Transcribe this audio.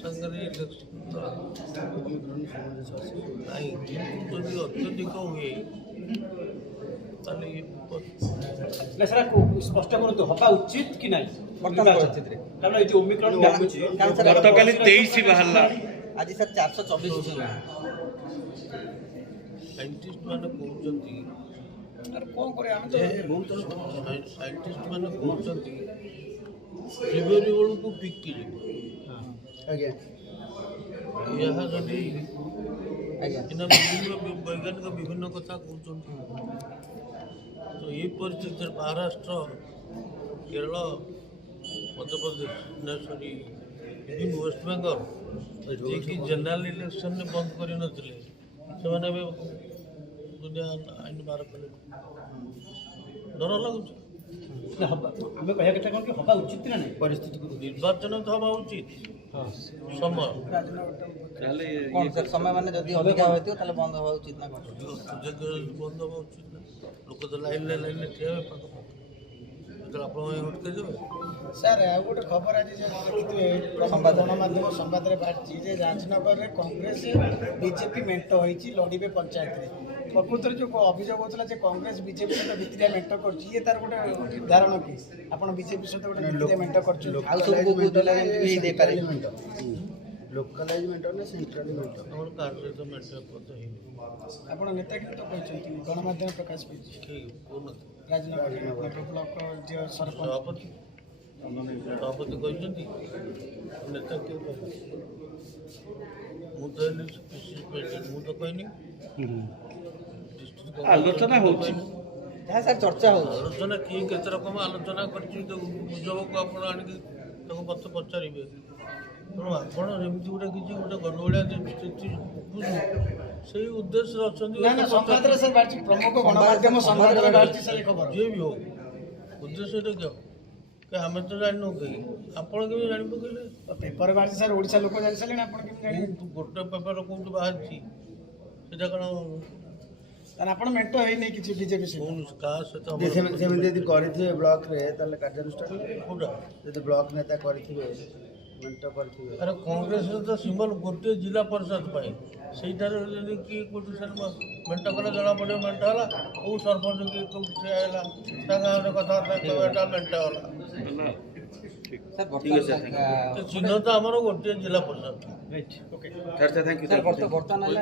ସାଙ୍ଗରେ ଇଲେକ୍ସନ ନାହିଁ ଯଦି ଅତ୍ୟଧିକ ହୁଏ ତାହେଲେ ସାର୍ ସ୍ପଷ୍ଟ କରନ୍ତୁ ହବା ଉଚିତ କି ନାହିଁ ବର୍ତ୍ତମାନ ପରିସ୍ଥିତିରେ, କାରଣ ଏଇ ଯୋଉ ଓମିକ୍ରନ୍ ବ୍ୟାପୁଛି ଗତକାଲି 23 ବାହାରିଲା, ଆଜି ସାର୍ 424 ସାଇଣ୍ଟିଷ୍ଟ ମାନେ କହୁଛନ୍ତି ସାଇଣ୍ଟିଷ୍ଟ ମାନେ କହୁଛନ୍ତି ଫେବୃଆରୀ ବେଳକୁ ପିକ୍ ଯିବ। ଏହା ଯଦି ବିଭିନ୍ନ ବୈଜ୍ଞାନିକ ବିଭିନ୍ନ କଥା କହୁଛନ୍ତି ତ ଏହି ପରିସ୍ଥିତିରେ ମହାରାଷ୍ଟ୍ର, କେରଳ, ମଧ୍ୟପ୍ରଦେଶ ସରି ଇଭିନ୍ ୱେଷ୍ଟବେଙ୍ଗଲ ଯିଏକି ଜେନେରାଲ ଇଲେକ୍ସନରେ ବନ୍ଦ କରିନଥିଲେ ସେମାନେ ଏବେ ଦୁନିଆ ଆଇନ ବାହାର କଲେ। ଡର ଲାଗୁଛି। ଆମେ କହିବା କଥା କ'ଣ କି ହବା ଉଚିତ ନା ନାହିଁ ପରିସ୍ଥିତିକୁ ନିର୍ବାଚନ ତ ହେବା ଉଚିତ ସମୟ ସମୟ ମାନେ ଯଦି ଅଧିକା ହୋଇଥିବ ତାହେଲେ ବନ୍ଦ ହେବା ଉଚିତ ନା କ'ଣ? ବନ୍ଦ ହେବା ଉଚିତ ନା। ଲୋକ ତ ଲାଇନରେ ଠିଆ ହେବେ ପାଖ ଯେତେବେଳେ ଆପଣ ଅଟକେଇ ଦେବେ। ସାର୍ ଆଉ ଗୋଟେ ଖବର ଆଜି ଦେଖିଥିବେ ଗଣମାଧ୍ୟମ ସମ୍ବାଦରେ ବାହାରିଛି ଯେ ରାଜନଗରରେ କଂଗ୍ରେସ ବିଜେପି ମେଣ୍ଟ ହୋଇଛି ଲଢ଼ିବେ ପଞ୍ଚାୟତରେ। ପ୍ରକୃତରେ ଯେଉଁ ଅଭିଯୋଗ ହେଉଥିଲା ଯେ କଂଗ୍ରେସ ବିଜେପି ସହିତ ଭିତିରିଆ ମେଣ୍ଟ କରୁଛି, ଇଏ ତାର ଗୋଟେ ଉଦାହରଣ କି ଆପଣ ବିଜେପି ସହିତ ଗୋଟେ ଭିତିରିଆ ମେଣ୍ଟ କରୁଛନ୍ତି? ଆଉ ସବୁ ଦେଇପାରେ ଲୋକାଲାଇଜ ମେଣ୍ଟ ନା ସେଣ୍ଟ୍ରାଲି ମେଣ୍ଟ? ଆମର କାହାର ସହିତ ମେଣ୍ଟ ପଦ ହେଇନି। ଆପଣ ନେତା କିନ୍ତୁ କହିଛନ୍ତି ଗଣମାଧ୍ୟମ ପ୍ରକାଶ ପାଇଛି ରାଜନଗର ବ୍ଲକ ଯିଏ ସରପଞ୍ଚ ସଭାପତି କହିଛନ୍ତି ନେତା କିଏ କହିଲେ? ମୁଁ ତ ମୁଁ ତ କହିନି। ଆଲୋଚନା ହେଉଛି। ଯାହା ସାର୍ ଚର୍ଚ୍ଚା ହେଉଛି। ଆଲୋଚନା କିଏ କେତେ ରକମ ଆଲୋଚନା କରିଛି ଗୁଜବକୁ ଆପଣ ଆଣିକି ତାକୁ ମତେ ପଚାରିବେ। ତେଣୁ ଆପଣ ଏମିତି ଗୋଟେ କିଛି ଗୋଟେ ଗଣ୍ଡଗୋଳିଆ ସ୍ଥିତି ସେଇ ଉଦ୍ଦେଶ୍ୟରେ ଅଛନ୍ତି। ସମ୍ବାଦରେ ସାର୍ ବାହାରିଛି, ପ୍ରମୁଖ ଗଣମାଧ୍ୟମ ସମ୍ବାଦରେ ବାହାରିଛି ସାର୍ ଖବର। ଯିଏ ବି ହଉ ଉଦ୍ଦେଶ୍ୟଟା କିଏ ଆମେ ତ ଜାଣିନୁ କେହି, ଆପଣ କେମିତି ଜାଣି ପକେଇଲେ? ପେପର ବାହାରିଛି ସାର୍, ଓଡ଼ିଶା ଲୋକ ଜାଣି ସାରିଲେଣି, ଆପଣ କେମିତି ଜାଣିବେ? ଗୋଟେ ପେପର କୋଉଠି ବାହାରିଛି ସେଟା କ'ଣ ଆପଣ ମେଣ୍ଟ ହେଇନି କିଛି ବିଜେପି କାହା ସହିତ ସେମିତି ଯଦି କରିଥିବେ ବ୍ଲକରେ ତାହେଲେ କାର୍ଯ୍ୟାନୁଷ୍ଠାନ କୋଉଟା? ଯଦି ବ୍ଲକ ନେତା କରିଥିବେ ମେଣ୍ଟ କରିଥିବେ। ଆରେ କଂଗ୍ରେସର ତ ସିମ୍ବଲ ଗୋଟିଏ ଜିଲ୍ଲା ପରିଷଦ ପାଇଁ, ସେଇଠାରେ ଯଦି କିଏ କୋଉଠି ସାର୍ ମେଣ୍ଟ କଲେ ଜଣାପଡ଼ିବ ମେଣ୍ଟ ହେଲା। କେଉଁ ସରପଞ୍ଚ କିଏ କୋଉଠି ଠିଆ ହେଲା ତା ଗାଁରେ କଥାବାର୍ତ୍ତା କହିବାଟା ମେଣ୍ଟ ହେଲା। ଚିହ୍ନ ତ ଆମର ଗୋଟିଏ ଜିଲ୍ଲା ପରିଷଦ। ବର୍ତ୍ତମାନ